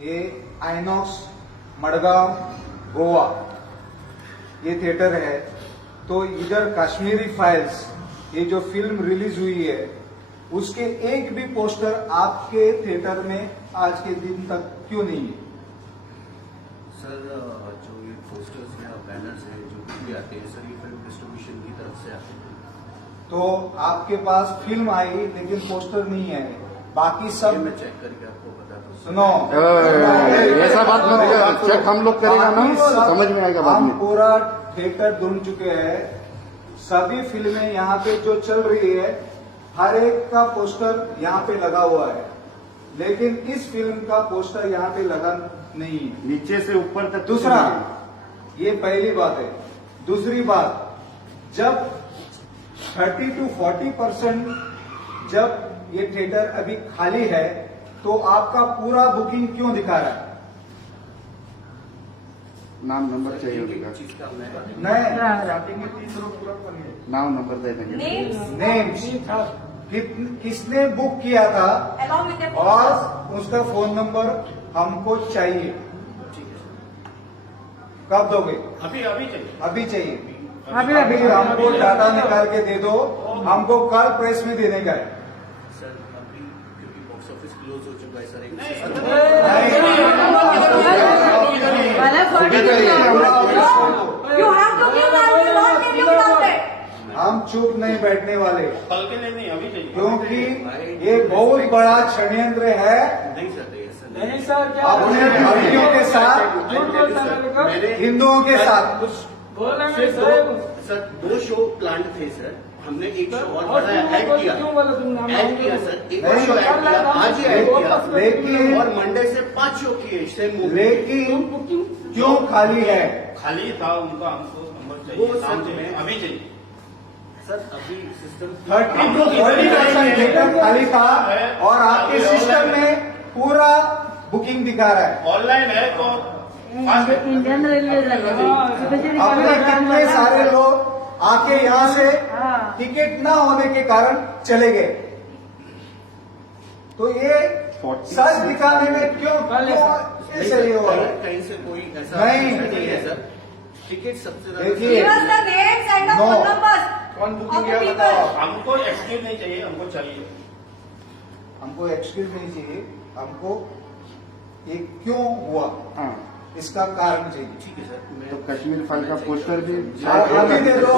ये आइनॉक्स मडगांव गोवा ये थिएटर है। तो इधर कश्मीरी फाइल्स ये जो फिल्म रिलीज हुई है उसके एक भी पोस्टर आपके थिएटर में आज के दिन तक क्यों नहीं है? सर जो ये पोस्टर्स हैं और बैनर्स हैं जो भी आते हैं सर ये फिल्म डिस्ट्रीब्यूशन की तरफ से आते हैं। तो आपके पास फिल्म आई लेकिन पोस्टर नहीं है, बाकी ये सब मैं चेक करके आपको बताता हूँ। सुनो, ऐसा बात मत, चेक हम लोग करेगा ना, समझ में आएगा बाद हम में। पूरा थिएटर ढूंढ चुके हैं, सभी फिल्में यहाँ पे जो चल रही है हर एक का पोस्टर यहाँ पे लगा हुआ है, लेकिन इस फिल्म का पोस्टर यहाँ पे लगा नहीं है। नीचे से ऊपर तक। दूसरा, ये पहली बात है। दूसरी बात, जब 30 to 40% जब ये थिएटर अभी खाली है तो आपका पूरा बुकिंग क्यों दिखा रहा है? नाम नंबर चाहिए एक होगा, चीज का मैं नाम नंबर दे देंगे। नेम्स किसने बुक किया था और उसका फोन नंबर हमको चाहिए। ठीक है कब दोगे? अभी चाहिए। अभी चाहिए। अभी हमको डाटा निकाल के दे दो, हमको कल प्रेस में देने का है। सर अभी क्योंकि बॉक्स ऑफिस क्लोज हो चुका है sir You have to give and you not give you without it. हम चुप नहीं बैठने वाले, कल के लिए नहीं, अभी चाहिए। क्योंकि ये बहुत बड़ा षड्यंत्र है नहीं सर नहीं सर, क्या अपने धर्मियों के साथ, झूठ बोलता है मेरे को। मेरे हिंदुओं के साथ। बोल रहे हैं सिर्फ सर। सर 2 शो प्लान थे सर, हमने एक शो और और बढ़ाया, ऐड किया क्यों बोला तुमने? ऐड किया सर, एक नहीं, शो ऐड किया, आज ही ऐड किया, लेकिन और मंडे से 5 शो किए सेम मूवी। लेकिन बुकिंग क्यों खाली है? खाली था उनका, हमको नंबर वो चाहिए, सर नाम चाहिए, में- अभी चाहिए। सर अभी सिस्टम 30 to 40% थिएटर खाली था और आपके सिस्टम में पूरा बुकिंग दिखा रहा है। ऑनलाइन है तो फास्ट है। इंडियन रेलवे अपने कितने सारे लोग आके यहाँ से टिकट ना होने के कारण चले गए। तो ये 40 सच दिखाने में क्यों ऐसे ये हुआ? कहीं से कोई ऐसा नहीं है सर, टिकट सबसे ज्यादा देखिए, Give us the names and the No. phone numbers कौन of बुकिंग the किया people. बताओ? हमको एक्सक्यूज नहीं चाहिए, हमको चाहिए। हमको एक्सक्यूज नहीं चाहिए, हमको ये क्यों हुआ हाँ, इसका कारण चाहिए। ठीक है सर। तो कश्मीर फाइल का पोस्टर भी अभी दे दो।